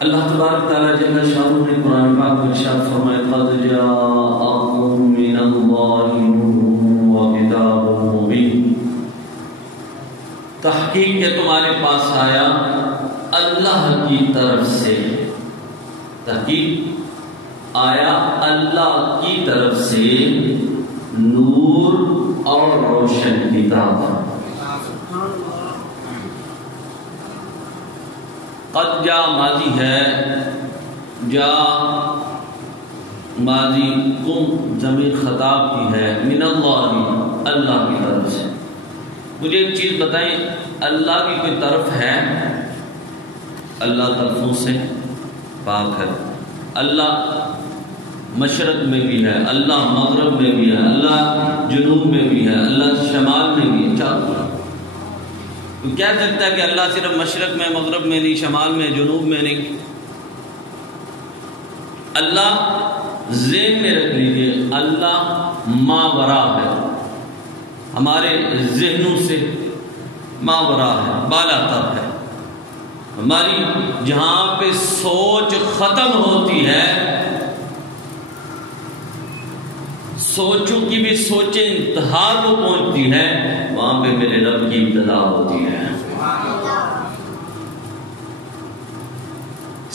اللہ تبارک تعالیٰ جل شانہ نے قرآن پاک میں ارشاد فرمایا قد جاءکم من اللہ نور و کتاب مبین، تحقیق کہ تمہارے پاس آیا اللہ کی طرف سے، تحقیق آیا اللہ کی طرف سے نور اور روشن کتاب۔ قد جا ماضی ہے، جا ماضی، کم ضمیر خطاب کی ہے، من اللہ اللہ کی طرف سے۔ مجھے ایک چیز بتائیں، اللہ کی کوئی طرف ہے؟ اللہ طرفوں سے پاک ہے۔ اللہ مشرق میں بھی ہے، اللہ مغرب میں بھی ہے، اللہ جنوب میں بھی ہے، اللہ شمال میں بھی ہے، چاروں طرف۔ تو کہہ سکتا ہے کہ اللہ صرف مشرق میں، مغرب میں نہیں، شمال میں، جنوب میں نہیں؟ اللہ ذہن میں رکھ لیجیے، اللہ ماورا ہے، ہمارے ذہنوں سے ماورا ہے، بالا تر ہے۔ ہماری جہاں پہ سوچ ختم ہوتی ہے، سوچوں کی بھی سوچیں انتہا کو پہنچتی ہے، وہاں پہ میرے رب کی ابتدا ہوتی ہے۔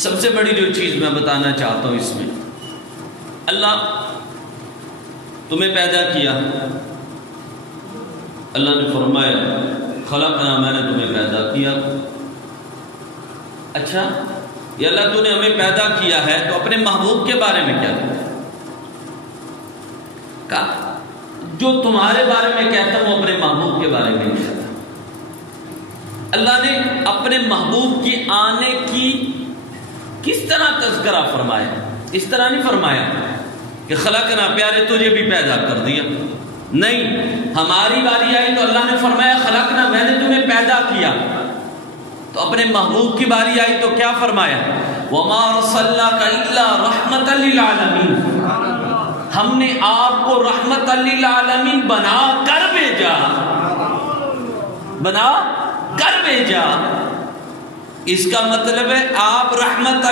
سب سے بڑی جو چیز میں بتانا چاہتا ہوں اس میں، اللہ تمہیں پیدا کیا، اللہ نے فرمایا خلقنا، میں نے تمہیں پیدا کیا۔ اچھا یا اللہ تو نے ہمیں پیدا کیا ہے، تو اپنے محبوب کے بارے میں کیا کہتا ہے؟ جو تمہارے بارے میں کہتا ہوں اپنے محبوب کے بارے میں نہیں کہتا۔ اللہ نے اپنے محبوب کی آنے کی کس طرح تذکرہ فرمایا؟ اس طرح نہیں فرمایا کہ خلقنا پیارے تجھے بھی پیدا کر دیا، نہیں، ہماری باری آئی تو اللہ نے فرمایا خلقنا، میں نے تمہیں پیدا کیا۔ تو اپنے محبوب کی باری آئی تو کیا فرمایا؟ وما ارسلناک الا رحمۃ للعالمین، ہم نے آپ کو رحمت للعالمین بنا کر بھیجا، بنا کر بھیجا۔ اس کا مطلب ہے آپ رحمت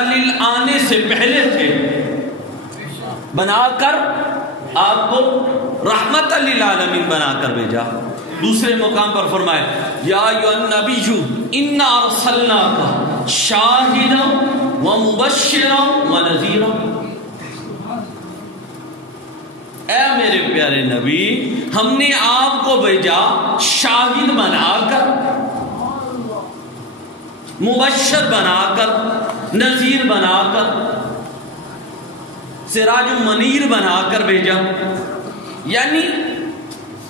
آنے سے پہلے تھے، بنا کر آپ کو رحمت للعالمین بنا کر بھیجا۔ دوسرے مقام پر فرمائے یا ایھا النبی انا ارسلناک شاہدا ومبشرا ونذیرا، اے میرے پیارے نبی، ہم نے آپ کو بھیجا شاہد بنا کر، مبشر بنا کر، نذیر بنا کر، سراج منیر بنا کر بھیجا۔ یعنی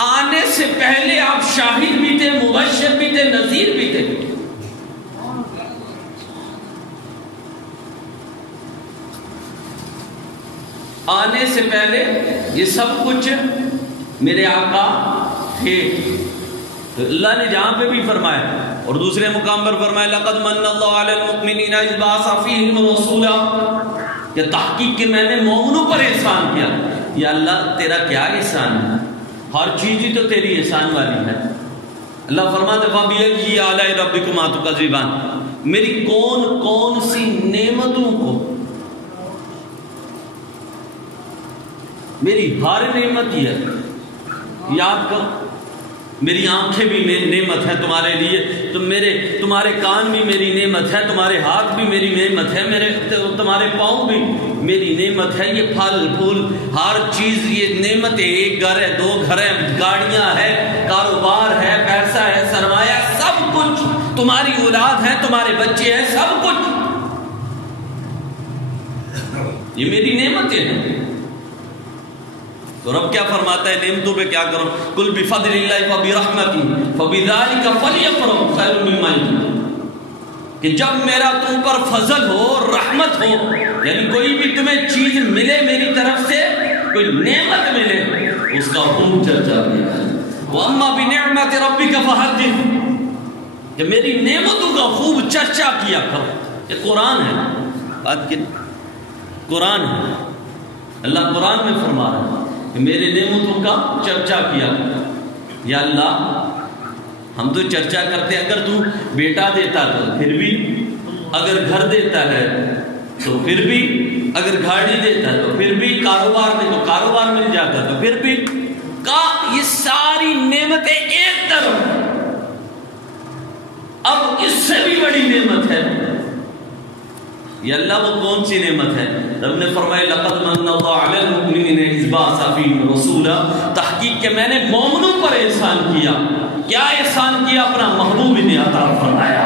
آنے سے پہلے آپ شاہد بھی تھے، مبشر بھی تھے، نذیر بھی تھے۔ آنے سے پہلے یہ سب کچھ میرے آقا تھے۔ تو اللہ نے جہاں پہ بھی فرمایا، اور دوسرے مقام پر فرمایا لقد من اللہ علی المؤمنین اذ بعث فیہم رسولا، کہ تحقیق کہ میں نے مومنوں پر احسان کیا۔ یا اللہ تیرا کیا احسان ہے؟ ہر چیز ہی تو تیری احسان والی ہے۔ اللہ فرماتے فَبِأَيِّ آلَاءِ رَبِّكُمَا تُكَذِّبَانِ، میری کون کون سی نعمتوں کو، میری ہر نعمت ہی ہے، یاد کرو، میری آنکھیں بھی نعمت ہے تمہارے لیے، تمہارے کان بھی میری نعمت ہے، تمہارے ہاتھ بھی میری نعمت ہے، تمہارے پاؤں بھی میری نعمت ہے، یہ پھل پھول ہر چیز یہ نعمت ہے۔ ایک گھر ہے، دو گھر ہیں، گاڑیاں ہے، کاروبار ہے، پیسہ ہے، سرمایہ، سب کچھ، تمہاری اولاد ہے، تمہارے بچے ہیں، سب کچھ یہ میری نعمتیں ہیں۔ تو رب کیا فرماتا ہے نعمتوں پہ کیا کرو؟ قل بفضل اللہ فبرحمتہ فبذلک فلیفرحوا خیر مما یجمعون، کہ جب میرا تم پر فضل ہو، رحمت ہو، یعنی کوئی بھی تمہیں چیز ملے میری طرف سے، کوئی نعمت ملے، اس کا خوب چرچا کیا۔ وَأَمَّا بِنِعْمَةِ رَبِّكَ فَحَدِّثْ، کہ میری نعمتوں کا خوب چرچا کیا کرو۔ یہ قرآن ہے، بات کی قرآن ہے، اللہ قرآن میں فرما رہا ہے کہ میرے نعمتوں کا چرچا کیا۔ یا اللہ ہم تو چرچا کرتے، اگر تو بیٹا دیتا تو پھر بھی اگر گھر دیتا ہے تو پھر بھی، اگر گاڑی دیتا ہے تو پھر بھی، کاروبار میں تو کاروبار مل جاتا ہے تو پھر بھی، یہ ساری نعمتیں ایک طرف، اب اس سے بھی بڑی نعمت ہے یہ اللہ وہ کون سی نعمت ہے؟ رب نے فرمایا لقد من اللہ علی المؤمنین اذ بعث فیہم رسولا، تحقیق کہ میں نے مومنوں پر احسان کیا. کیا احسان کیا؟ اپنا محبوب انہیں عطا فرمایا.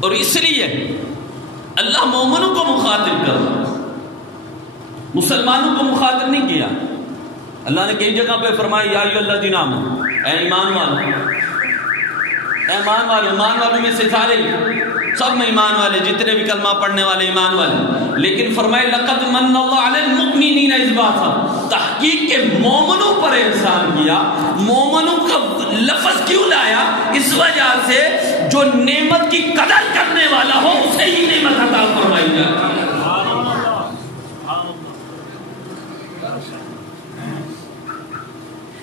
اور اس لیے اللہ مومنوں کو مخاطب کر رہا، مسلمانوں کو مخاطب نہیں کیا. اللہ نے کئی جگہ پہ فرمایا یا ایھا الذین آمنوا، اے ایمان والو، اے ایمان والو. ایمان والوں میں سے سارے سب میں ایمان والے، جتنے بھی کلمہ پڑھنے والے ایمان والے، لیکن فرمائے لقد من اللہ علی المؤمنین اذ بعث، تحقیق کے مومنوں پر احسان کیا. مومنوں کا لفظ کیوں لایا؟ اس وجہ سے جو نعمت کی قدر کرنے والا ہو اسے ہی نعمت عطا فرمائی جائے.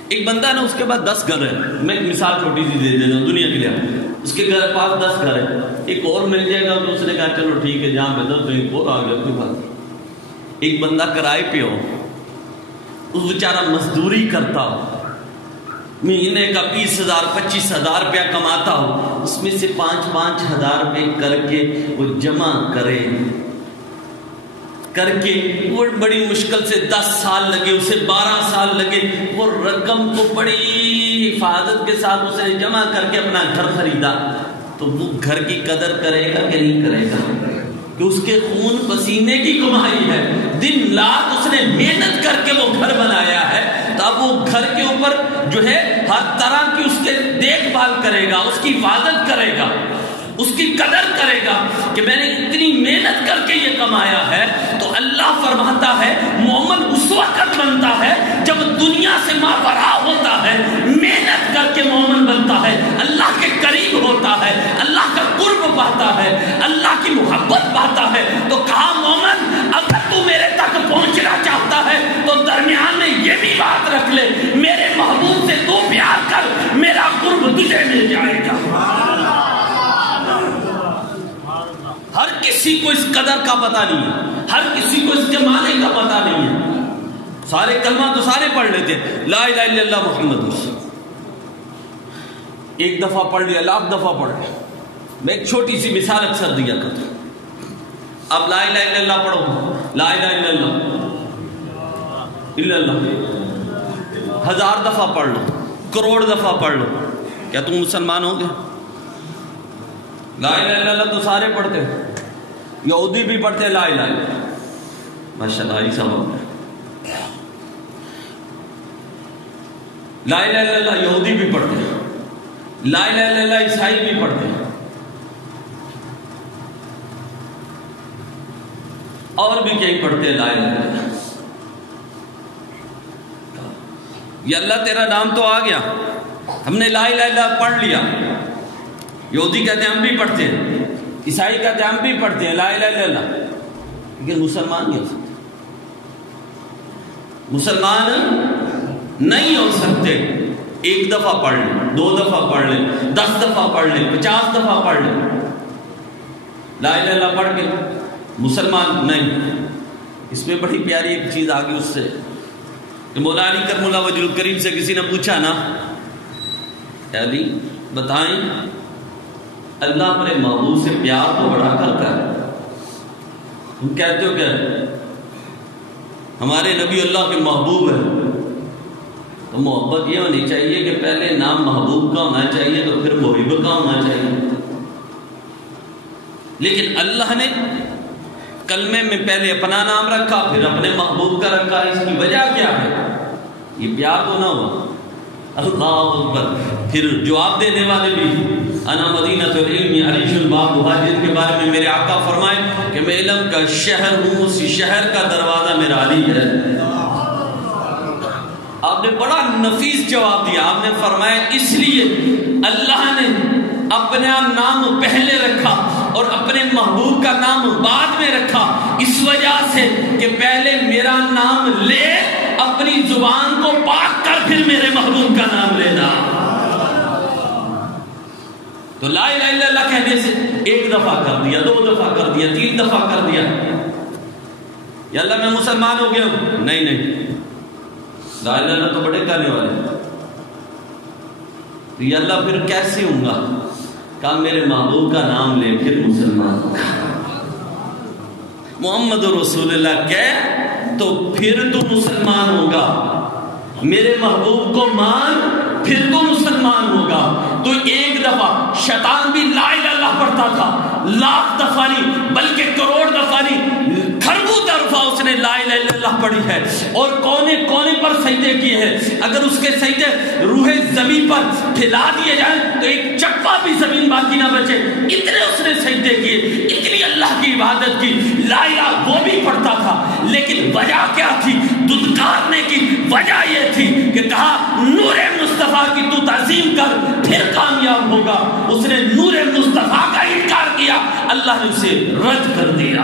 ایک بندہ ہے نا، اس کے بعد 10 گھر ہے. میں ایک مثال چھوٹی سی دے دیتا ہوں دنیا کے لیے. اس کے گھر پاس 10 گھر ہے، ایک اور مل جائے گا تو اس نے کہا چلو ٹھیک ہے جہاں پہ 10 تو ایک اور آ گیا، کوئی بات نہیں. ایک بندہ کرائے پہ ہو، اس بیچارہ مزدوری کرتا ہو، مہینے کا 20,000 25,000 روپیہ کماتا ہو، اس میں سے 5,000 روپے کر کے وہ جمع کرے، کر کے وہ بڑی مشکل سے 10 سال لگے، اسے 12 سال لگے، وہ رقم کو بڑی حفاظت کے ساتھ اسے جمع کر کے اپنا گھر خریدا. تو وہ گھر کی قدر کرے گا کہ نہیں کرے گا؟ کہ اس کے خون پسینے کی کمائی ہے، دن رات اس نے محنت کر کے وہ گھر بنایا ہے. تو اب وہ گھر کے اوپر جو ہے ہر طرح کی اس کے دیکھ بھال کرے گا، اس کی حفاظت کرے گا، اس کی قدر کرے گا کہ میں نے اتنی محنت کر کے یہ کمایا ہے. تو اللہ فرماتا ہے مومن اس وقت بنتا ہے جب دنیا سے ماوراء ہوتا ہے، محنت کر کے مومن بنتا ہے، اللہ کے قریب ہوتا ہے، اللہ کا قرب پاتا ہے، اللہ کی محبت پاتا ہے. تو کہا مومن اگر تو میرے تک پہنچنا چاہتا ہے تو درمیان میں یہ بھی بات رکھ لے، میرے محبوب سے تو پیار کر، میرا قرب تجھے مل جائے گا. ہر کسی کو اس قدر کا پتہ نہیں ہے، ہر کسی کو اس کے معنی کا پتہ نہیں ہے. سارے کلمہ تو سارے پڑھ لیتے، لا الہ الا اللہ محمد رسول، ایک دفعہ پڑھ لیا، لاکھ دفعہ پڑھ لیا. میں ایک چھوٹی سی مثال اکثر دیا کرتا ہوں. اب لا الہ الا اللہ پڑھو، لا الہ الا اللہ 1000 دفعہ پڑھ لو، کروڑ دفعہ پڑھ لو، کیا تم مسلمان ہو گے؟ لا الہ الا اللہ تو سارے پڑھتے ہیں، یہودی بھی پڑھتے لا الہ الا، ماشاءاللہ عیسیٰ لا الہ الا اللہ یہودی بھی پڑھتے ہیں، لا الہ الا اللہ عیسائی بھی پڑھتے ہیں، اور بھی کئی پڑھتے ہیں لا الہ الا اللہ. یہ اللہ تیرا نام تو آ گیا، ہم نے لا الہ الا اللہ پڑھ لیا. یہودی کہتے ہیں ہم بھی پڑھتے ہیں، عیسائی کہتے ہیں ہم بھی پڑھتے ہیں لا الہ الا اللہ، لیکن مسلمان نہیں ہو سکتے. مسلمان نہیں ہو سکتے. ایک دفعہ پڑھ لیں، 2 دفعہ پڑھ لیں، 10 دفعہ پڑھ لیں، 50 دفعہ پڑھ لیں، لا الہ الا اللہ پڑھ کے مسلمان نہیں. اس میں بڑی پیاری ایک چیز آگئی اس سے کہ مولا علی کرم اللہ وجہ الکریم سے کسی نے پوچھا نا، علی بتائیں اللہ اپنے محبوب سے پیار تو بڑا کرتا ہے، تم کہتے ہو کہ ہمارے نبی اللہ کے محبوب ہیں، تو محبت یہ ہونی چاہیے کہ پہلے نام محبوب کا ہونا چاہیے تو پھر محب کا ہونا چاہیے. لیکن اللہ نے کلمے میں پہلے اپنا نام رکھا پھر اپنے محبوب کا رکھا. اس کی وجہ کیا ہے؟ یہ پیار تو نہ ہوا. اللہ اکبر. پھر جواب دینے والے بھی انا مدینۃ العلم عریش الباب جن کے بارے میں میرے آقا فرمائے کہ میں علم کا شہر ہوں، اسی شہر کا دروازہ میرا علی ہے. آپ نے بڑا نفیس جواب دیا. آپ نے فرمایا اس لیے اللہ نے اپنا نام پہلے رکھا اور اپنے محبوب کا نام بعد میں رکھا، اس وجہ سے کہ پہلے میرا نام لے، اپنی زبان کو پاک کر، پھر میرے محبوب کا نام لینا. تو لا الہ الا اللہ کہنے سے ایک دفعہ کر دیا، 2 دفعہ کر دیا، 3 دفعہ کر دیا، یا اللہ میں مسلمان ہو گیا ہوں، نہیں لا الہ الا اللہ تو بڑے کہنے والے، تو یا اللہ پھر کیسے ہوں گا؟ کہا میرے محبوب کا نام لے پھر مسلمان ہوگا، محمد رسول اللہ کہہ تو پھر تو مسلمان ہوگا، میرے محبوب کو مان پھر تو مسلمان ہوگا۔ تو ایک دفعہ شیطان بھی لا الہ الا اللہ پڑھتا تھا، لاکھ دفعہ نہیں بلکہ کروڑ دفعہ نہیں، کھربوں دفعہ اس نے لا الہ الا اللہ پڑھی ہے، اور کونے کونے پر سجدے کیے ہیں۔ اگر اس کے سجدے روح زمین پر پھیلا دیے جائیں تو ایک چکا بھی زمین باقی نہ بچے، اتنے اس نے سجدے کیے، اتنی اللہ کی عبادت کی، لا الہ وہ بھی پڑھتا تھا۔ لیکن وجہ کیا تھی؟ دھتکارنے کی وجہ یہ تھی کہ کہا نور مصطفیٰ کی تو تعظیم کر پھر کامیاب ہوگا۔ اس نے نور مصطفیٰ کا انکار کیا، اللہ نے اسے رد کر دیا۔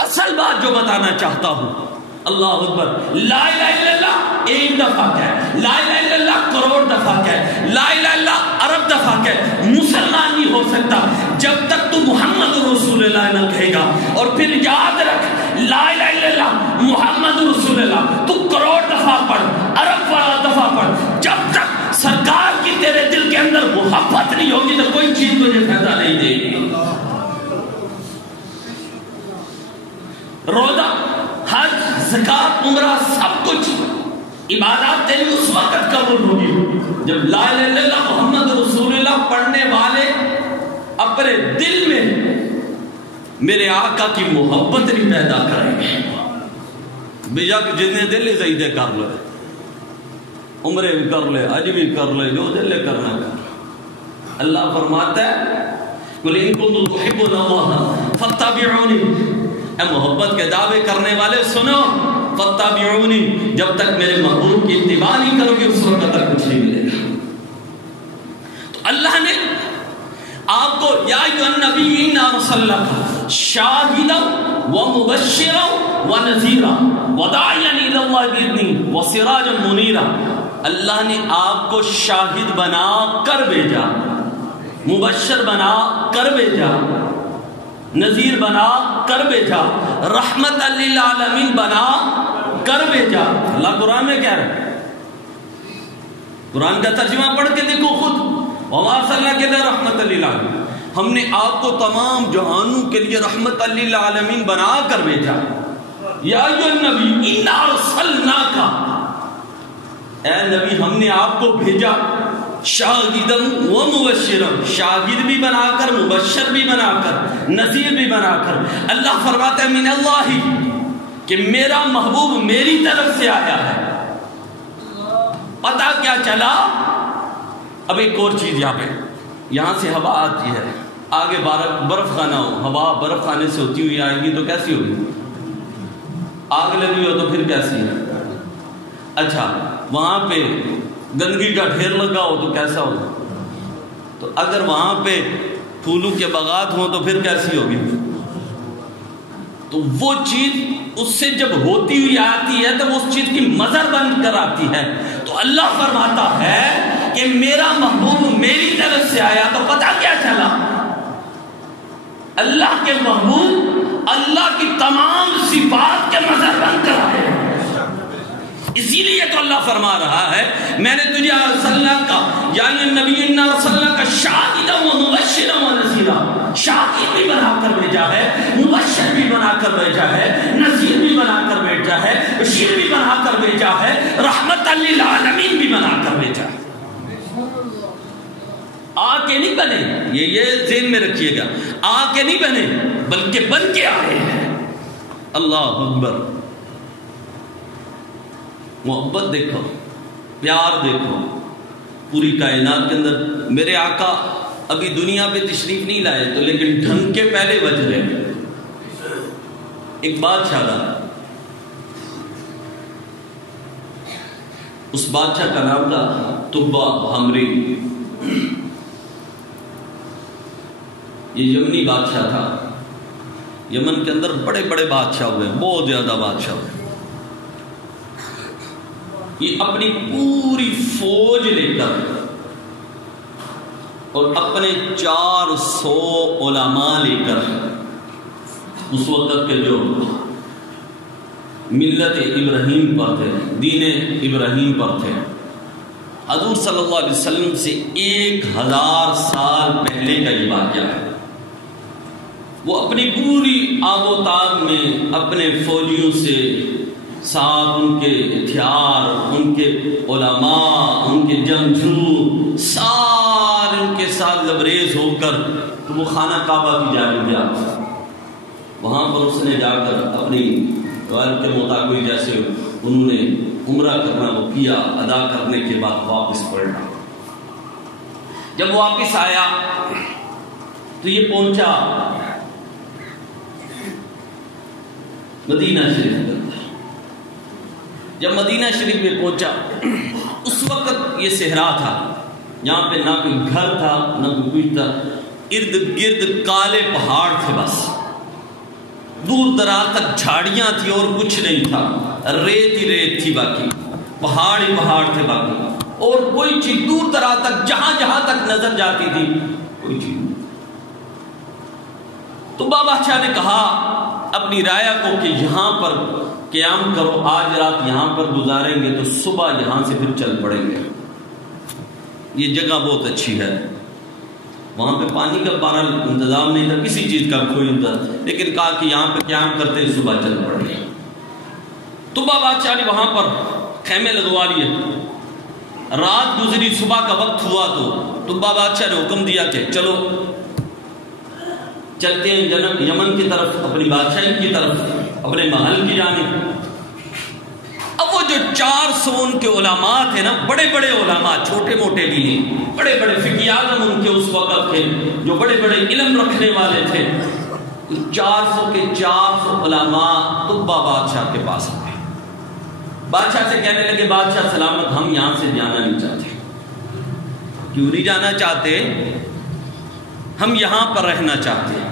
اصل بات جو بتانا چاہتا ہوں، اللہ اکبر، لا الہ الا اللہ ایک دفعہ کہے، لا الہ الا اللہ کروڑ دفعہ کہے، لا الہ الا اللہ ارب دفعہ کہے، مسلمان نہیں ہو سکتا جب تک تو محمد رسول اللہ نہ کہے گا۔ اور پھر یاد رکھ، لا الہ الا اللہ محمد رسول اللہ تو کروڑ دفعہ پڑھ، ارب دفعہ پڑھ، جب تک سرکار کی تیرے دل کے اندر محبت نہیں ہوگی تو کوئی چیز تجھے فائدہ نہیں دے گی۔ روزہ، حج، زکات، عمرہ، سب کچھ عبادات تیری اس وقت قبول ہوگی جب لا الہ الا اللہ محمد رسول اللہ پڑھنے والے اپنے دل میں میرے آقا کی محبت نہیں پیدا کریں گے۔ بیجا کہ جتنے دل سجدے کر لے، عمرے بھی کر لے، حج بھی کر لے، جو دل کرنا کر۔ اللہ فرماتا ہے قُلْ إِن كُنتُمْ تُحِبُّونَ اللَّهَ فَاتَّبِعُونِي، اے محبت کے دعوے کرنے والے سنو، فَاتَّبِعُونِي، جب تک میرے محبوب کی اتباع نہیں کرو گے اس وقت تک کچھ نہیں ملے گا۔ تو اللہ نے آپ کو یا ایھا النبی انا ارسلناک شاہدا ومبشرا ونذیرا وداعیا الی اللہ باذنہ وسراجا منیرا، اللہ نے آپ کو شاہد بنا کر بھیجا، مبشر بنا کر بھیجا، نذیر بنا کر بھیجا، رحمت للعالمین بنا کر بھیجا۔ اللہ قرآن میں کہہ رہا ہے، قرآن کا ترجمہ پڑھ کے دیکھو خود، وما ارسلناک الا رحمت للعالمین، ہم نے آپ کو تمام جہانوں کے لیے رحمت للعالمین بنا کر بھیجا۔ یا ایھا النبی انا ارسلناک، اے نبی ہم نے آپ کو بھیجا شاہدا و مبشرا، شاہد بھی بنا کر، مبشر بھی بنا کر، نذیر بھی بنا کر۔ اللہ فرماتا ہے من اللہ، کہ میرا محبوب میری طرف سے آیا ہے۔ پتہ کیا چلا؟ اب ایک اور چیز یہاں سے ہوا آتی ہے، آگے برف خانہ ہو، ہوا برف خانے سے ہوتی ہوئی آئے گی تو کیسی ہوگی؟ آگ لگی ہو تو پھر کیسی ہے؟ اچھا، وہاں پہ گندگی کا ڈھیر لگا ہو تو کیسا ہوگا؟ تو اگر وہاں پہ پھولوں کے باغات ہوں تو پھر کیسی ہوگی؟ تو وہ چیز اس سے جب ہوتی ہوئی آتی ہے تو اس چیز کی مظہر بن کر آتی ہے۔ تو اللہ فرماتا ہے کہ میرا محبوب میری طرف سے آیا، تو پتہ کیا چلا؟ اللہ کے محبوب اللہ کی تمام صفات کے مظہر بن کر آئے۔ اسی لیے تو اللہ فرما رہا ہے میں نے تجھے ارسلناک یا النبی انا ارسلناک شاہدا و مبشرا و نذیرا، شاہد بھی بنا کر بھیجا ہے، مبشر بھی بنا کر بھیجا ہے، نذیر بھی بنا کر بھیجا ہے، بشیر بھی بنا کر بھیجا ہے، رحمت للعالمین بھی بنا کر بھیجا ہے۔ آ کے نہیں بنے، یہ ذہن میں رکھیے گا، آ کے نہیں بنے بلکہ بن کے آئے ہیں۔ اللہ اکبر، محبت دیکھو، پیار دیکھو، پوری کائنات کے اندر میرے آقا ابھی دنیا پہ تشریف نہیں لائے تو لیکن ڈھنگ کے پہلے بج رہے۔ ایک بادشاہ تھا، اس بادشاہ کا نام تھا تبا حمری، یہ یمنی بادشاہ تھا۔ یمن کے اندر بڑے بڑے بادشاہ ہوئے، بہت زیادہ بادشاہ ہوئے۔ یہ اپنی پوری فوج لے کر اور اپنے 400 علماء لے کر اس وقت کے جو ملت ابراہیم پر تھے، دین ابراہیم پر تھے، حضور صلی اللہ علیہ وسلم سے 1000 سال پہلے کا یہ واقعہ ہے۔ وہ اپنی پوری آب و تاب میں اپنے فوجیوں سے ساتھ، ان کے ہتھیار، ان کے علماء، ان کے جنگجو، سارے ان کے ساتھ لبریز ہو کر تو وہ خانہ کعبہ کی جانب گیا۔ وہاں پر اس نے جا کر اپنی روایت کے مطابق جیسے انہوں نے عمرہ کرنا وہ کیا، ادا کرنے کے بعد واپس پلٹا۔ جب واپس آیا تو یہ پہنچا مدینہ شریف کے اندر۔ جب مدینہ شریف میں پہنچا اس وقت یہ صحرا تھا، یہاں پہ نہ کوئی گھر تھا نہ کوئی کچھ تھا، ارد گرد کالے پہاڑ تھے، بس دور دراز تک جھاڑیاں تھی اور کچھ نہیں تھا، ریت ہی ریت تھی، باقی پہاڑ ہی پہاڑ تھے باقی، اور کوئی چیز دور دراز تک جہاں جہاں تک نظر جاتی تھی کوئی چیز نہیں۔ تو بادشاہ نے کہا اپنی رعایا کو کہ یہاں پر قیام کرو، آج رات یہاں پر گزاریں گے تو صبح یہاں سے پھر چل پڑیں گے۔ یہ جگہ بہت اچھی ہے، وہاں پہ پانی کا بہرحال انتظام نہیں تھا، کسی چیز کا کوئی انتظام، لیکن کہا کہ یہاں پہ قیام کرتے صبح چل پڑیں گے۔ تو بادشاہ نے وہاں پر خیمے لگوا لیے۔ رات گزری، صبح کا وقت ہوا تو بادشاہ نے حکم دیا کہ چلو چلتے ہیں یمن کی طرف، اپنی بادشاہی کی طرف، اپنے محل کی جانب۔ اب وہ جو 400 ان کے علماء تھے نا، بڑے بڑے علماء، چھوٹے موٹے بھی نہیں، بڑے بڑے فقہ اعظم ان کے اس وقت تھے جو بڑے بڑے علم رکھنے والے تھے، 400 کے 400 علماء طبہ بادشاہ کے پاس آئے۔ بادشاہ سے کہنے لگے بادشاہ سلامت، ہم یہاں سے جانا نہیں چاہتے۔ کیوں نہیں جانا چاہتے؟ ہم یہاں پر رہنا چاہتے ہیں۔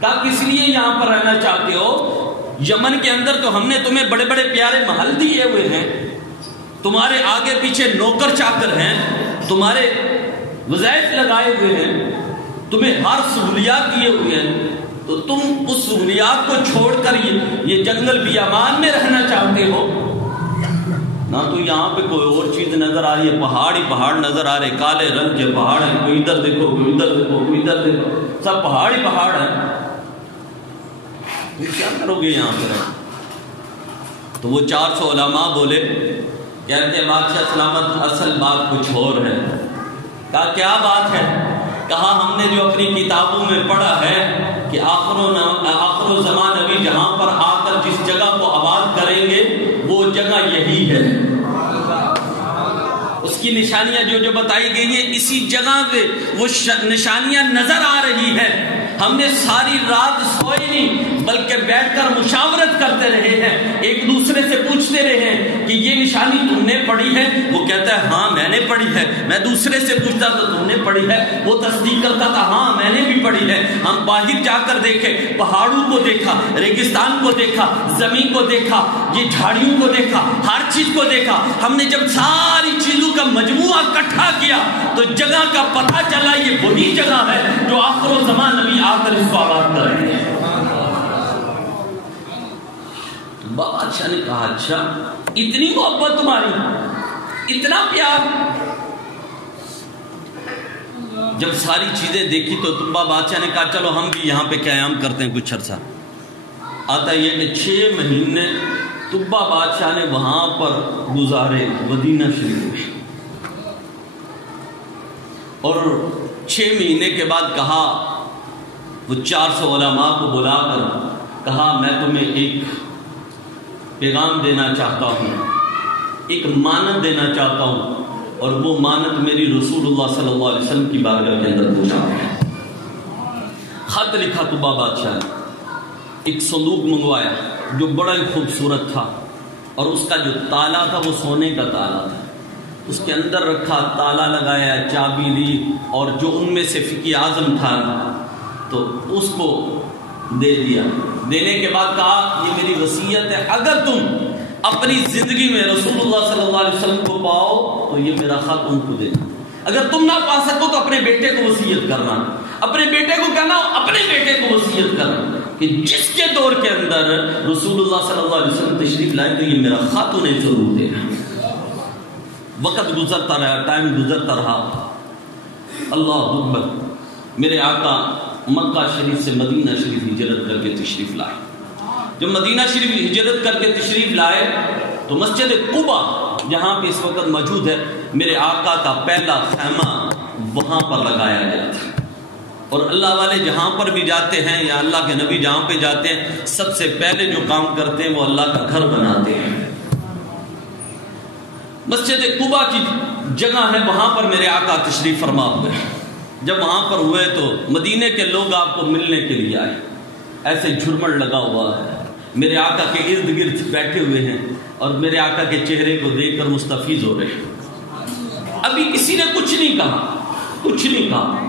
کہا کس لیے یہاں پر رہنا چاہتے ہو؟ یمن کے اندر تو ہم نے تمہیں بڑے بڑے پیارے محل دیے ہوئے ہیں، تمہارے آگے پیچھے نوکر چاکر ہیں، تمہارے وظائف لگائے ہوئے ہیں، تمہیں ہر سہولیات دیے ہوئے ہیں، تو تم اس سہولیات کو چھوڑ کر یہ جنگل بیابان میں رہنا چاہتے ہو؟ نہ تو یہاں پہ کوئی اور چیز نظر آ رہی ہے، پہاڑ ہی پہاڑ نظر آ رہے، کالے رنگ کے پہاڑ ہیں، کوئی ادھر دیکھو کوئی ادھر دیکھو کوئی ادھر دیکھو، سب پہاڑ ہی پہاڑ ہیں، کیا کرو گے یہاں پر؟ تو وہ 400 علماء بولے، کہتے ہیں بادشاہ سلامت اصل بات کچھ اور ہے۔ کہا کیا بات ہے؟ کہا ہم نے جو اپنی کتابوں میں پڑھا ہے کہ آخر و زمان ابھی جہاں پر آ کر جس جگہ کو آباد کریں گے وہ جگہ یہی ہے، اس کی نشانیاں جو بتائی گئی ہیں اسی جگہ پہ وہ نشانیاں نظر آ رہی ہیں۔ ہم نے ساری رات سوئے نہیں بلکہ بیٹھ کر مشاورت کرتے رہے ہیں، ایک دوسرے سے پوچھتے رہے ہیں کہ یہ نشانی تم نے پڑھی ہے؟ وہ کہتا ہے ہاں میں نے پڑھی ہے۔ میں دوسرے سے پوچھتا تو تم نے پڑھی ہے؟ وہ تصدیق کرتا تھا ہاں میں نے بھی پڑھی ہے۔ ہم باہر جا کر دیکھے، پہاڑوں کو دیکھا، ریگستان کو دیکھا، زمین کو دیکھا، یہ جھاڑیوں کو دیکھا، ہر چیز کو دیکھا۔ ہم نے جب ساری چیزوں کا مجموعہ اکٹھا کیا تو جگہ کا پتہ چلا یہ وہی جگہ ہے جو آخر و زمان نبی آ کر اس کو آباد کر رہے ہیں۔ بادشاہ نے کہا اچھا اتنی محبت تمہاری، اتنا پیار؟ جب ساری چیزیں دیکھی تو طبہ بادشاہ نے کہا چلو ہم بھی یہاں پہ قیام کرتے ہیں کچھ عرصہ۔ آتا یہ کہ 6 مہینے طبہ بادشاہ نے وہاں پر گزارے مدینہ شریف میں، اور 6 مہینے کے بعد کہا وہ 400 علماء کو بلا کر کہا میں تمہیں ایک پیغام دینا چاہتا ہوں، ایک مانت دینا چاہتا ہوں، اور وہ مانت میری رسول اللہ صلی اللہ علیہ وسلم کی بارگاہ کے اندر پہنچا ہے۔ خط لکھا طبہ بادشاہ نے، ایک صندوق منگوایا جو بڑا ہی خوبصورت تھا، اور اس کا جو تالا تھا وہ سونے کا تالا تھا، اس کے اندر رکھا، تالا لگایا، چابی لی، اور جو ان میں سے فقہ اعظم تھا تو اس کو دے دیا۔ دینے کے بعد کہا یہ میری وصیت ہے، اگر تم اپنی زندگی میں رسول اللہ صلی اللہ علیہ وسلم کو پاؤ تو یہ میرا خط ان کو دینا۔ اگر تم نہ پا سکو تو اپنے بیٹے کو وصیت کرنا، اپنے بیٹے کو کہنا، اپنے بیٹے کو وصیت کرنا کہ جس کے دور کے اندر رسول اللہ صلی اللہ علیہ وسلم تشریف لائے تو یہ میرا خط انہیں ضرور دینا۔ وقت گزرتا رہا، ٹائم گزرتا رہا، اللہ اکبر، میرے آقا مکہ شریف سے مدینہ شریف ہجرت کر کے تشریف لائے۔ جب مدینہ شریف ہجرت کر کے تشریف لائے تو مسجد قباء جہاں پہ اس وقت موجود ہے، میرے آقا کا پہلا خیمہ وہاں پر لگایا گیا تھا۔ اور اللہ والے جہاں پر بھی جاتے ہیں یا اللہ کے نبی جہاں پہ جاتے ہیں، سب سے پہلے جو کام کرتے ہیں وہ اللہ کا گھر بناتے ہیں۔ مسجد قباء کی جگہ ہے، وہاں پر میرے آقا تشریف فرما ہوئے۔ جب وہاں پر ہوئے تو مدینے کے لوگ آپ کو ملنے کے لیے آئے، ایسے جھرمٹ لگا ہوا ہے، میرے آقا کے ارد گرد بیٹھے ہوئے ہیں اور میرے آقا کے چہرے کو دیکھ کر مستفیض ہو رہے ہیں۔ ابھی کسی نے کچھ نہیں کہا، کچھ نہیں کہا۔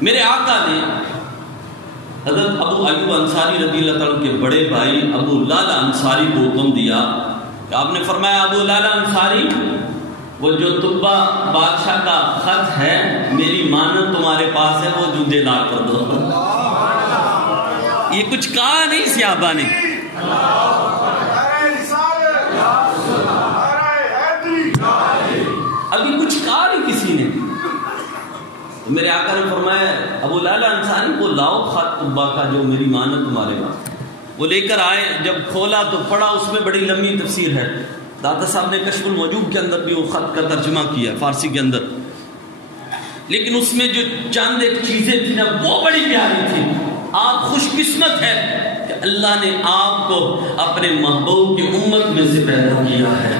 میرے آقا نے حضرت ابو ایوب انصاری رضی اللہ عنہ کے بڑے بھائی ابو لالا انصاری کو حکم دیا کہ آپ نے فرمایا، ابو لالا انصاری، وہ جو تبا بادشاہ کا خط ہے میری مانت تمہارے پاس ہے، وہ مجھے لا کر دو۔ یہ کچھ کہا نہیں صحابہ نے، ابھی کچھ کہا نہیں کسی نے۔ تو میرے آقا نے فرمایا، ابو لالا انصاری کو لاؤ خط تبا کا جو میری مانت تمہارے پاس۔ وہ لے کر آئے، جب کھولا تو پڑھا، اس میں بڑی لمبی تفسیر ہے۔ داتا صاحب نے کشف الموجود کے اندر بھی وہ خط کا ترجمہ کیا فارسی کے اندر، لیکن اس میں جو چند ایک چیزیں تھیں نا وہ بڑی پیاری تھی۔ آپ خوش قسمت ہے کہ اللہ نے آپ کو اپنے محبوب کی امت میں سے پیدا کیا ہے۔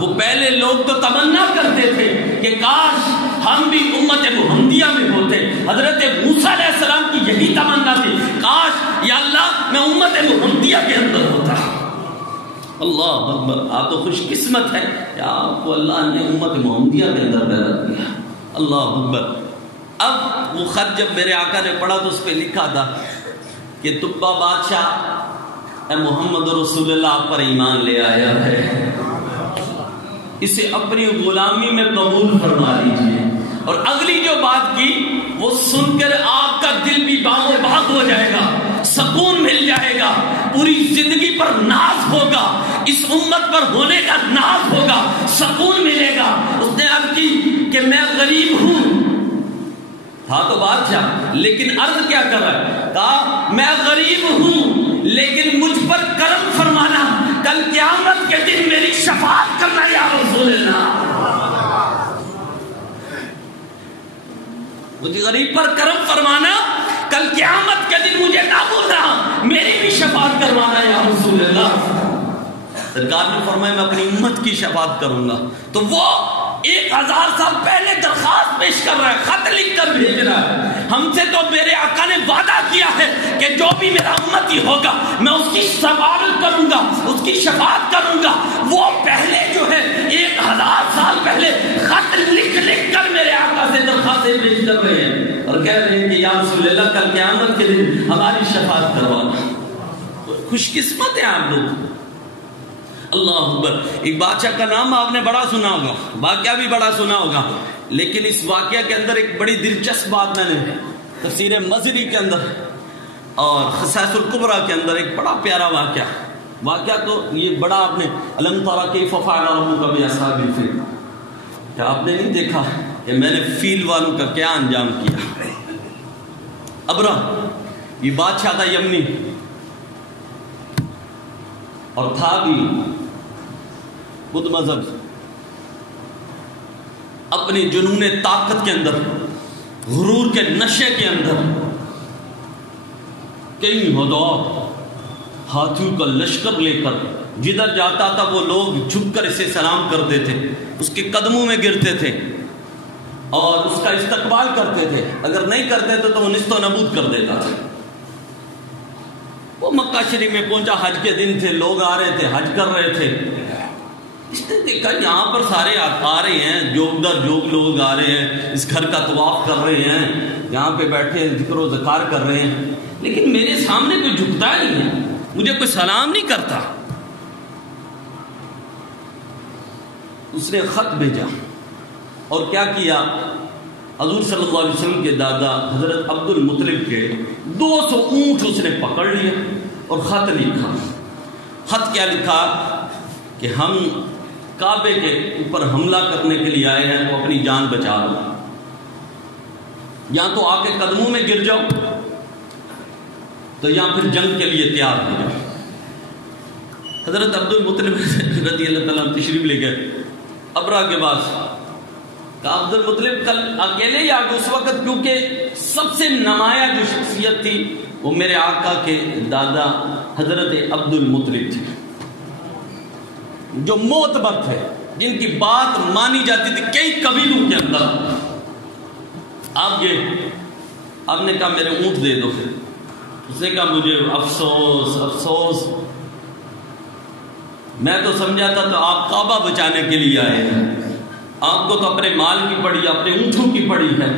وہ پہلے لوگ تو تمنا کرتے تھے کہ کاش ہم بھی امت محمدیہ میں ہوتے۔ حضرت موسیٰ علیہ السلام کی یہی تمنا تھی، کاش یا اللہ میں امت محمدیہ کے اندر ہوتا۔ اللہ اکبر، آپ تو خوش قسمت ہے کہ آپ کو اللہ نے امت محمدیہ کے اندر پیدا کیا۔ اللہ اکبر۔ اب وہ خط جب میرے آقا نے پڑھا تو اس پہ لکھا تھا کہ تبا بادشاہ اے محمد رسول اللہ آپ پر ایمان لے آیا ہے، اسے اپنی غلامی میں قبول فرما لیجیے۔ اور اگلی جو بات کی وہ سن کر آپ کا دل بھی باغ و باغ ہو جائے گا، سکون مل جائے گا، پوری زندگی پر ناز ہوگا، اس امت پر ہونے کا ناز ہوگا، سکون ملے گا۔ اس نے عرض کی کہ میں غریب ہوں، تھا تو بادشاہ، لیکن عرض کیا کر رہا ہے؟ کہا میں غریب ہوں لیکن مجھ پر کرم فرمانا، کل قیامت کے دن میری شفاعت کرنا یا رسول اللہ۔ مجھے غریب پر کرم فرمانا، کل قیامت کے دن مجھے نہ بھولنا، میری بھی شفاعت کروانا یا رسول اللہ۔ سرکار نے فرمایا میں اپنی امت کی شفاعت کروں گا۔ تو وہ 1000 سال پہلے درخواست پیش کر رہا ہے، خط لکھ کر بھیج رہا ہے۔ ہم سے تو میرے آقا نے وعدہ کیا ہے کہ جو بھی میرا امتی ہوگا میں اس کی سفارت کروں گا، اس کی شفاعت کروں گا۔ وہ پہلے جو ہے 1000 سال پہلے خط لکھ لکھ کر میرے آقا سے درخواستیں پیش کر رہے ہیں اور کہہ رہے ہیں کہ یا رسول اللہ کل قیامت کے دن ہماری شفاعت کروانا۔ خوش قسمت ہیں آپ لوگ۔ اللہ اکبر۔ ایک بادشاہ کا نام آپ نے بڑا سنا ہوگا، واقعہ بھی بڑا سنا ہوگا، لیکن اس واقعہ کے اندر ایک بڑی دلچسپ بات میں نے تفسیر مظہری کے اندر اور خصائص الکبریٰ کے اندر ایک بڑا پیارا واقعہ تو یہ بڑا آپ نے الم تری کیف فعل ربک باصحاب الفیل، کیا آپ نے نہیں دیکھا کہ میں نے فیل والوں کا کیا انجام کیا؟ ابرہ یہ بادشاہ تھا یمنی اور تھا بھی بدھ مذہب، اپنی جنون طاقت کے اندر، غرور کے نشے کے اندر کئی ہزار ہاتھیوں کا لشکر لے کر جدھر جاتا تھا وہ لوگ جھک کر اسے سلام کرتے تھے، اس کے قدموں میں گرتے تھے اور اس کا استقبال کرتے تھے، اگر نہیں کرتے تھے تو وہ نیست و نابود کر دیتا تھا۔ وہ مکہ شریف میں پہنچا، حج کے دن تھے، لوگ آ رہے تھے، حج کر رہے تھے۔ اس نے دیکھا یہاں پر سارے آ رہے ہیں، جوگ در جوگ لوگ آ رہے ہیں، اس گھر کا طواف کر رہے ہیں، یہاں پہ بیٹھے ذکر و ذکار کر رہے ہیں، لیکن میرے سامنے کوئی جھکتا نہیں ہے، مجھے کوئی سلام نہیں کرتا۔ اس نے خط بھیجا اور کیا کیا، حضور صلی اللہ علیہ وسلم کے دادا حضرت عبد المطلب کے 200 اونٹ اس نے پکڑ لیے اور خط لکھا۔ خط کیا لکھا کہ ہم کعبے کے اوپر حملہ کرنے کے لیے آئے ہیں، تو اپنی جان بچا لو، یا تو آ کے قدموں میں گر جاؤ، تو یا پھر جنگ کے لیے تیار ہو جاؤ۔ حضرت عبد المطلب رضی اللہ تعالیٰ تشریف لے گئے ابرا کے پاس، کہا عبد المطلب کل اکیلے ہی آگے، اس وقت کیونکہ سب سے نمایاں جو شخصیت تھی وہ میرے آقا کے دادا حضرت عبد المطلب تھے، جو معتبر تھے، جن کی بات مانی جاتی تھی کئی قبیلوں کے اندر۔ آپ گئے، آپ نے کہا میرے اونٹ دے دو، اس نے کہا مجھے افسوس افسوس، میں تو سمجھا تھا تو آپ کعبہ بچانے کے لیے آئے ہیں، آپ کو تو اپنے مال کی پڑی، اپنے اونٹوں کی پڑی ہے۔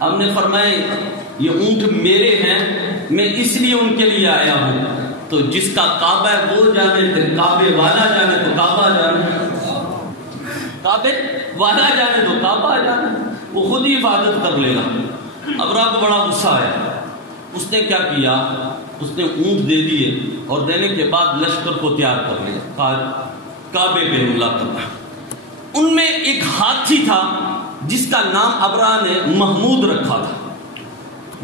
ہم نے فرمایا یہ اونٹ میرے ہیں، میں اس لیے ان کے لیے آیا ہوں، تو جس کا کعبہ ہے وہ جانے، کعبے والا جانے تو کعبہ جانے، کعبے والا جانے تو کعبہ جانے، وہ خود ہی حفاظت کر لے گا۔ ابرا کو بڑا غصہ آیا، اس نے کیا کیا، اس نے اونٹ دے دیے اور دینے کے بعد لشکر کو تیار کر لیا، کعبے پہ حملہ کرنا۔ ان میں ایک ہاتھی تھا جس کا نام ابرا نے محمود رکھا تھا۔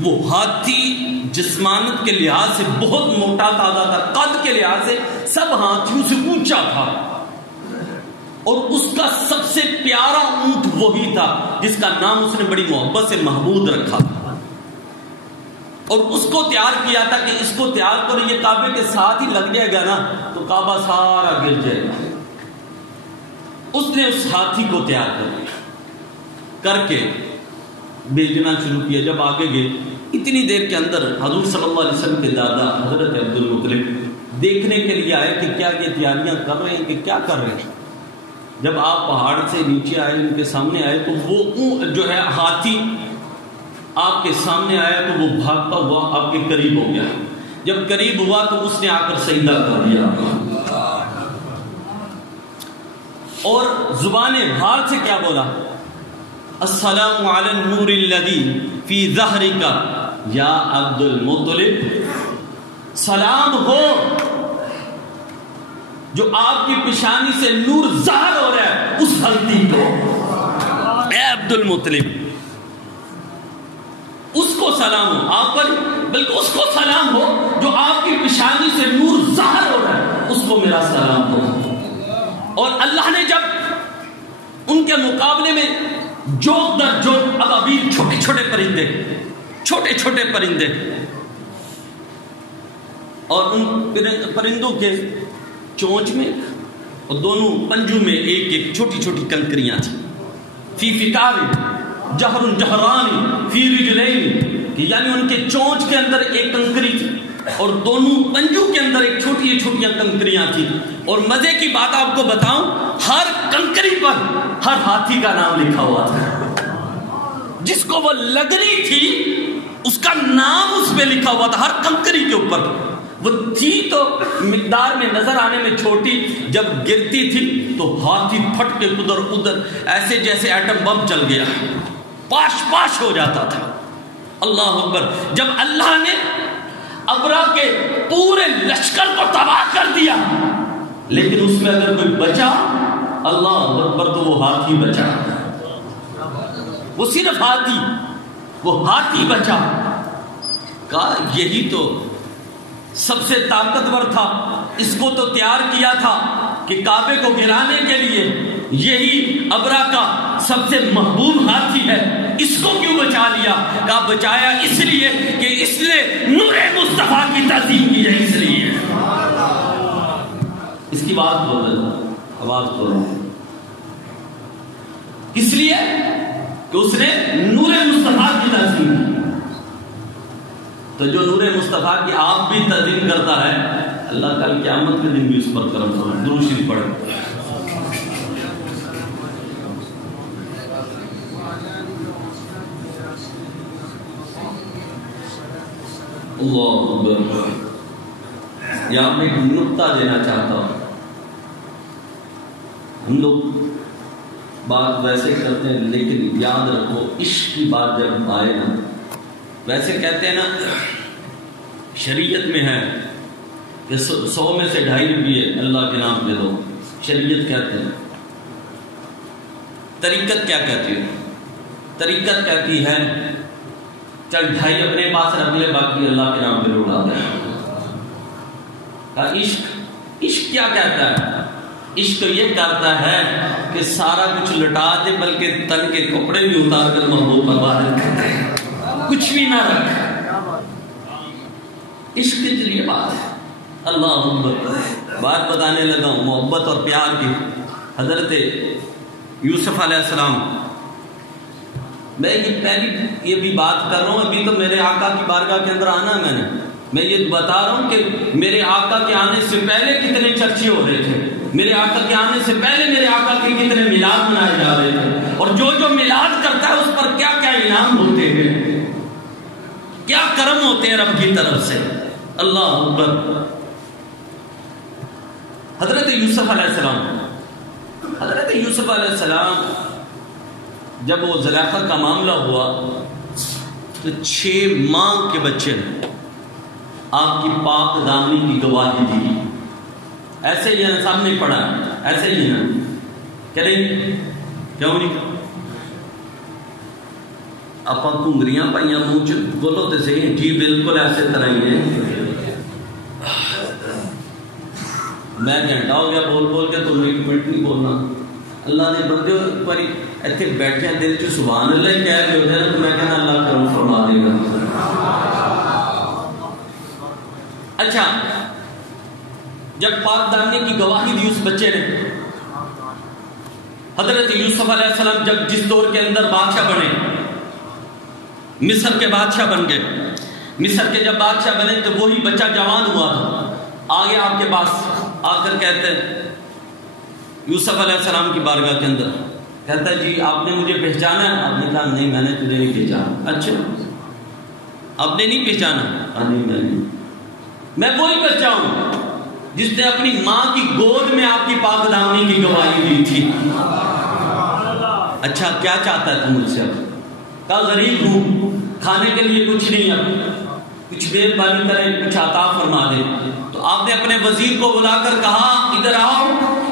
وہ ہاتھی جسمانت کے لحاظ سے بہت موٹا تازہ تھا، قد کے لحاظ سے سب ہاتھیوں سے اونچا تھا، اور اس کا سب سے پیارا اونٹ وہی تھا جس کا نام اس نے بڑی محبت سے محمود رکھا تھا، اور اس کو تیار کیا تھا کہ اس کو تیار کرو، یہ کعبے کے ساتھ ہی لگ جائے گا نا تو کعبہ سارا گر جائے گا۔ اس نے اس ہاتھی کو تیار کر کے بھیجنا شروع کیا۔ جب آگے گئے اتنی دیر کے اندر حضور صلی اللہ علیہ وسلم کے دادا حضرت عبد المطلب دیکھنے کے لیے آئے کہ کیا یہ تیاریاں کر رہے ہیں کہ کیا کر رہے ہیں۔ جب آپ پہاڑ سے نیچے آئے، ان کے سامنے آئے، تو وہ جو ہے ہاتھی آپ کے سامنے آیا تو وہ بھاگتا ہوا آپ کے قریب ہو گیا۔ جب قریب ہوا تو اس نے آ کر سجدہ کر دیا، اور زبان حال سے کیا بولا، السلام علی النور الذی فی ظہرک یا عبد المطلب، سلام ہو جو آپ کی پیشانی سے نور ظاہر ہو رہا ہے اس ہلدی کو، اے عبد المطلب، اس کو سلام ہو، آپ پر بلکہ اس کو سلام ہو جو آپ کی پیشانی سے نور ظاہر ہو رہا ہے، اس کو میرا سلام ہو۔ اور اللہ نے جب ان کے مقابلے میں جوک در جوک ابابیل، چھوٹے چھوٹے پرندے اور ان پرندوں کے چونچ میں اور دونوں پنجوں میں ایک ایک چھوٹی چھوٹی کنکریاں تھیں، فی فکار جہر جہران فی رجلین، کہ یعنی ان کے چونچ کے اندر ایک کنکری تھی اور دونوں پنجوں کے اندر ایک چھوٹی چھوٹیاں کنکریاں تھیں۔ اور مزے کی بات آپ کو بتاؤں، ہر کنکری پر ہر ہاتھی کا نام لکھا ہوا تھا، جس کو وہ لگنی تھی اس کا نام اس پہ لکھا ہوا تھا ہر کنکری کے اوپر۔ وہ تھی تو مقدار میں نظر آنے میں چھوٹی، جب گرتی تھی تو ہاتھی پھٹ کے ادھر ادھر ایسے جیسے ایٹم بم چل گیا، پاش پاش ہو جاتا تھا۔ اللہ اکبر! جب اللہ نے ابرا کے پورے لشکر کو تباہ کر دیا، لیکن اس میں اگر کوئی بچا، اللہ اکبر، تو وہ ہاتھی بچا، وہ صرف ہاتھی، وہ ہاتھی بچا۔ کہا یہی تو سب سے طاقتور تھا، اس کو تو تیار کیا تھا کہ کعبے کو گرانے کے لیے، یہی ابرا کا سب سے محبوب ہاتھی ہے، اس کو کیوں بچا لیا؟ کہا بچایا اس لیے کہ اس نے نور مصطفیٰ کی تعظیم کی ہے، اس لیے۔ اس کی بات بول، آواز بول، اس لیے کہ اس نے نور مصطفیٰ کی تعظیم کی۔ تو جو نور مصطفیٰ کی آپ بھی تعظیم کرتا ہے، اللہ کل قیامت کے دن بھی اس پر کرم فرمائے۔ درود شریف پڑھیں۔ اللہ اکبر۔ یہاں میں ایک نقطہ دینا چاہتا ہوں، ہم لوگ بات ویسے کرتے ہیں، لیکن یاد رکھو عشق کی بات جب آئے نا، ویسے کہتے ہیں نا شریعت میں ہے کہ 100 میں سے 2.5 روپیے اللہ کے نام دے دو، شریعت کہتے ہیں۔ طریقت کیا کہتی ہے؟ طریقت کہتی ہے چل 2.5 اپنے پاس رکھ لے، باقی اللہ کے نام پہ اڑا دے۔ عشق کیا کہتا ہے؟ عشق یہ کرتا ہے کہ سارا کچھ لٹا دے، بلکہ تن کے کپڑے بھی اتار کر محبوب پر واحد کرتے ہیں، کچھ بھی نہ رکھ۔ عشق کی یہ بات ہے۔ اللہ اکبر، بات بتانے لگا ہوں محبت اور پیار کی۔ حضرت یوسف علیہ السلام، میں یہ بھی بات کر رہا ہوں، ابھی تو میرے آقا کی بارگاہ کے اندر آنا ہے میں یہ بتا رہا ہوں کہ میرے آقا کے آنے سے پہلے کتنے چرچے ہو رہے تھے، میرے آقا کے آنے سے پہلے میرے آقا کے کتنے میلاد منائے جا رہے تھے، اور جو میلاد کرتا ہے اس پر کیا کیا انعام ہوتے ہیں، کیا کرم ہوتے ہیں رب کی طرف سے۔ اللہ اکبر۔ حضرت یوسف علیہ السلام جب وہ زلیخا کا معاملہ ہوا تو 6 ماہ کے بچے نے آپ کی پاک دامنی کی گواہی دی۔ ایسے ہی ہے، سامنے پڑھا ہے، ایسے ہی ہے کہ نہیں؟ کیوں نہیں؟ آپ کنگریاں پائیاں منہ چ بولو تو صحیح، جی بالکل ایسے طرح ہی ہے۔ میں گھنٹہ ہو گیا بول کے، تم 1 منٹ نہیں بولنا۔ اللہ نے بندے ایک بار ایتھے بیٹھے دل چ سبحان اللہ ہی کہہ رہے ہوتے ہیں، تو میں کہنا اللہ کرم فرما دے گا۔ اچھا، جب پاک دامنی کی گواہی دی اس بچے نے، حضرت یوسف علیہ السلام جب جس دور کے اندر بادشاہ بنے، مصر کے بادشاہ بن گئے، مصر کے جب بادشاہ بنے تو وہی بچہ جوان ہوا تھا، آگے آپ کے پاس آ کر کہتے ہیں یوسف علیہ السلام کی بارگاہ کے اندر، کہتا ہے جی آپ نے مجھے پہچانا ہے؟ آپ نے کہا نہیں میں نے تجھے نہیں پہچانا۔ اچھا آپ نے نہیں پہچانا؟ نہیں، میں وہی بچہ ہوں جس نے اپنی ماں کی گود میں آپ کی پاک دامنی کی گواہی دی تھی۔ اچھا کیا چاہتا ہے تم مجھ سے؟ اب کہا غریب ہوں، کھانے کے لیے کچھ نہیں، اب کچھ دیر بانی کرے، کچھ عطا فرما دے۔ تو آپ نے اپنے وزیر کو بلا کر کہا ادھر آؤ،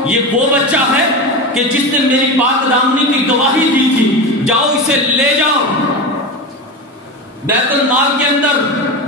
یہ وہ بچہ ہے کہ جس نے میری پاک دامنی کی گواہی دی تھی، جاؤ اسے لے جاؤ بیت المال کے اندر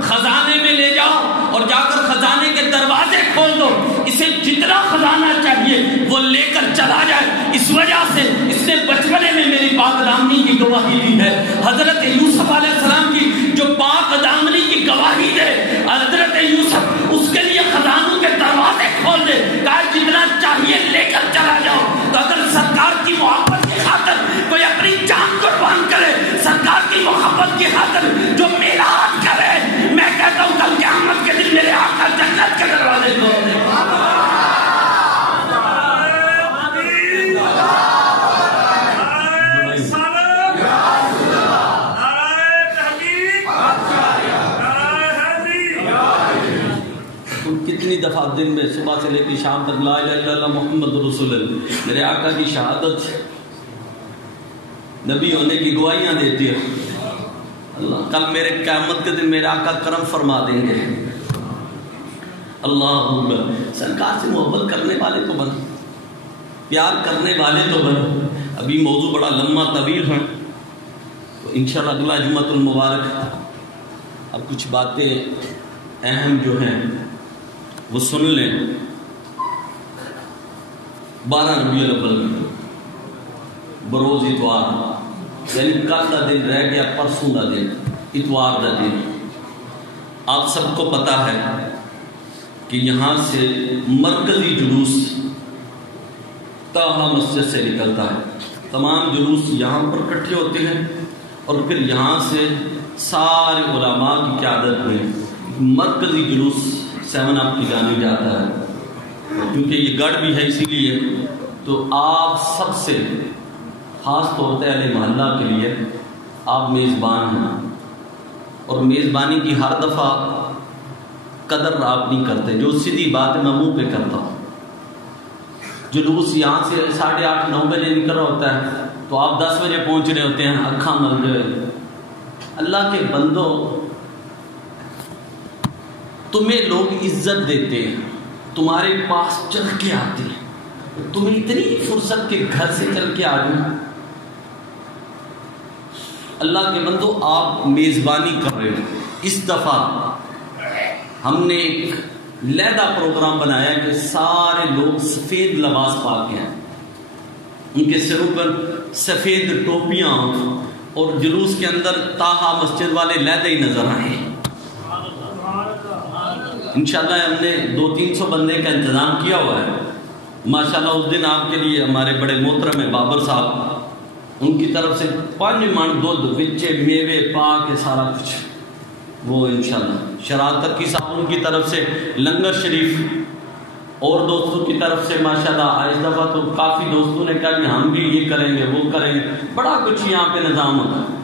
خزانے میں لے جاؤ، اور جا کر خزانے کے دروازے کھول دو، اسے جتنا خزانہ چاہیے وہ لے کر چلا جائے، اس وجہ سے اس نے بچپنے میں میری پاک دامنی کی گواہی دی ہے۔ حضرت یوسف علیہ السلام کی جو پاک دامنی کی گواہی دے، حضرت یوسف اس کے لیے خزانوں کے دروازے کھول دے، کہا جتنا چاہیے لے کر چلا جاؤ۔ تو اگر سرکار کی محبت کی خاطر کوئی اپنی جان قربان کرے، سرکار کی محبت کی خاطر جو میلاد کرے، میں کہتا ہوں کل قیامت کے دن میرے آقا جنت کے دروازے کھول دے۔ کتنی دفعہ دن میں صبح سے لے کے شام تک لا الہ الا اللہ محمد رسول اللہ، میرے آقا کی شہادت نبی ہونے کی گواہیاں دیتی ہے۔ اللہ کل میرے قیامت کے دن میرے آقا کرم فرما دیں گے۔ اللہ سرکار سے محبت کرنے والے تو بن، پیار کرنے والے تو بن۔ ابھی موضوع بڑا لمبا طویل ہے، تو انشاءاللہ اگلا جمعۃ المبارک اب کچھ باتیں اہم جو ہیں وہ سن لیں۔ 12 ربیع الاول بروز اتوار، یعنی کل کا دن رہ گیا، پرسوں کا دن، اتوار کا دن۔ آپ سب کو پتا ہے کہ یہاں سے مرکزی جلوس طه مسجد سے نکلتا ہے، تمام جلوس یہاں پر اکٹھے ہوتے ہیں، اور پھر یہاں سے سارے علماء کی قیادت میں مرکزی جلوس 7 اپ کی جانب جاتا ہے۔ کیونکہ یہ گڑھ بھی ہے اسی لیے، تو آپ سب سے خاص طور پہ اہل محلہ کے لیے آپ میزبان ہیں، اور میزبانی کی ہر دفعہ قدر آپ نہیں کرتے، جو سیدھی بات میں منہ پہ کرتا ہوں۔ جلوس یہاں سے 8:30 9 بجے نکل رہا ہوتا ہے تو آپ 10 بجے پہنچ رہے ہوتے ہیں اکھاں مل گئے. اللہ کے بندو تمہیں لوگ عزت دیتے ہیں, تمہارے پاس چل کے آتے ہیں, تمہیں اتنی فرصت کے گھر سے چل کے آ جائیں. اللہ کے بندو آپ میزبانی کر رہے ہو. اس دفعہ ہم نے ایک لیدہ پروگرام بنایا کہ سارے لوگ سفید لباس پا کے ہیں, ان کے سروں پر سفید ٹوپیاں اور جلوس کے اندر تاہا مسجد والے لیدے ہی نظر آئے. انشاءاللہ ہم نے 200-300 بندے کا انتظام کیا ہوا ہے. ماشاءاللہ اس دن آپ کے لیے ہمارے بڑے محترم بابر صاحب, ان کی طرف سے 5 من دودھ وچے میوے پا کے سارا کچھ وہ انشاءاللہ. شراد ترکی صاحب ان کی طرف سے لنگر شریف, اور دوستوں کی طرف سے ماشاءاللہ اس دفعہ تو کافی دوستوں نے کہا کہ ہم بھی یہ کریں گے وہ کریں گے. بڑا کچھ یہاں پہ نظام ہوتا ہے.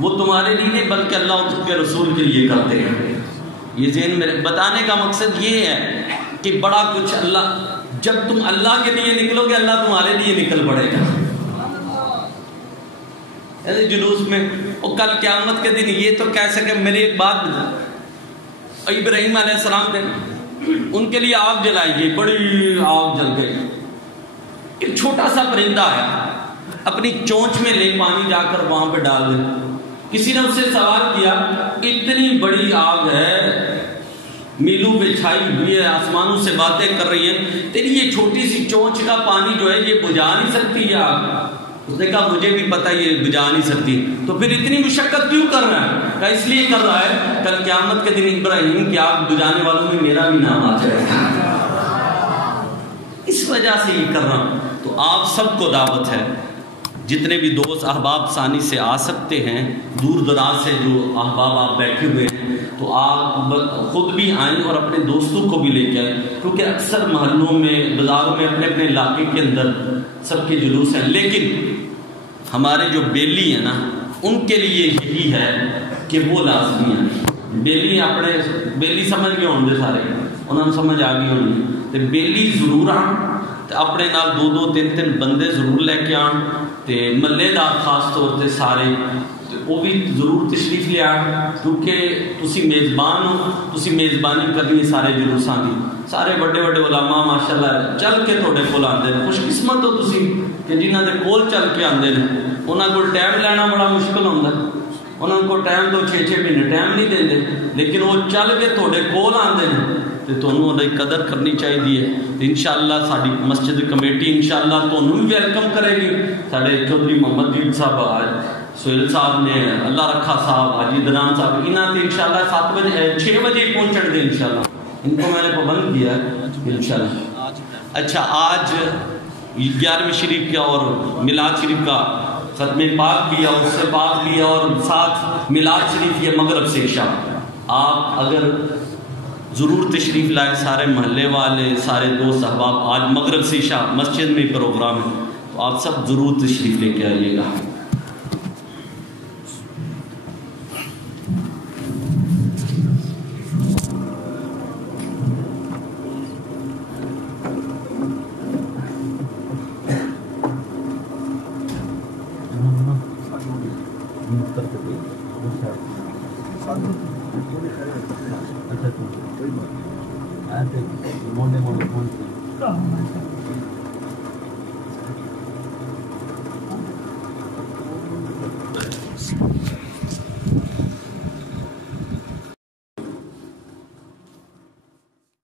وہ تمہارے لیے نہیں بلکہ اللہ اور اس کے رسول کے لیے کرتے ہیں. یہ ذہن میں بتانے کا مقصد یہ ہے کہ بڑا کچھ اللہ, جب تم اللہ کے لیے نکلو گے اللہ تمہارے لیے نکل پڑے گا. ایسے جلوس میں اور کل قیامت کے دن یہ تو کہہ سکے. میری ایک بات ابراہیم علیہ السلام نے ان کے لیے آگ جلائی گئی, بڑی آگ جل گئی. ایک چھوٹا سا پرندہ آیا, اپنی چونچ میں لے پانی جا کر وہاں پہ ڈال دے. کسی نے اس سے سوال کیا اتنی بڑی آگ ہے, میلوں پہ چھائی ہوئی ہے, آسمانوں سے باتیں کر رہی ہیں, تیری یہ چھوٹی سی چونچ کا پانی جو ہے یہ بجھا نہیں سکتی ہے آگ؟ اس نے کہا مجھے بھی پتہ یہ بجھا نہیں سکتی. تو پھر اتنی مشقت کیوں کر رہا ہے؟ کہا اس لیے کر رہا ہے کل قیامت کے دن ابراہیم کی آگ بجھانے والوں میں میرا بھی نام آ جائے گا, اس وجہ سے یہ کر رہا ہوں. تو آپ سب کو دعوت ہے, جتنے بھی دوست احباب ثانی سے آ سکتے ہیں, دور دراز سے جو احباب آپ بیٹھے ہوئے ہیں, تو آپ خود بھی آئیں اور اپنے دوستوں کو بھی لے کے آئیں. کیونکہ اکثر محلوں میں بازاروں میں اپنے اپنے علاقے کے اندر سب کے جلوس ہیں, لیکن ہمارے جو بیلی ہیں نا ان کے لیے یہی ہے کہ وہ لازمی ہیں. بیلی اپنے بیلی سمجھ گئے ہوں گے سارے, انہوں نے سمجھ آ گئی ہوگی. تو بیلی ضرور آن, اپنے نال 2-2-3 بندے ضرور لے کے آن, تے ملے دار خاص طور تے سارے وہ بھی ضرور تشریف لے آن, کیونکہ تسی میزبان ہو, تسی میزبانی کرنی ہے سارے جلوساں دی. سارے بڑے بڑے علماء ماشاءاللہ چل کے تھوڑے کول آندے نے. خوش قسمت ہو تسی کہ جنہاں دے کول چل کے آندے نے. انہاں کول ٹائم لینا بڑا مشکل ہوندا ہے, انہاں کو ٹائم تو 6-6 مہینے ٹائم نہیں دیندے, لیکن وہ چل کے تھوڑے کول آندے نے تے تانوں اودی قدر کرنی چاہیے. انشاءاللہ ساری مسجد کمیٹی انشاءاللہ تانوں بھی ویلکم کرے گی. ساڈے چودھری محمد جیت صاحب, سہیل صاحب نے, اللہ رکھا صاحب, حاجی دنان صاحب, انہاں تے انشاءاللہ 7 بجے 6 بجے پہنچن دے انشاءاللہ. ان کو میں نے پابند کیا انشاءاللہ. اچھا آج 11ویں شریف کا اور میلاد شریف کا ختم پاک کیا, اور اس سے پاک لیا, اور ساتھ میلاد شریف یہ مغرب سے عشاء. آپ اگر ضرور تشریف لائے, سارے محلے والے سارے دوست احباب, آج مغرب سے عشاء مسجد میں پروگرام ہے, تو آپ سب ضرور تشریف لے کے آئیے گا.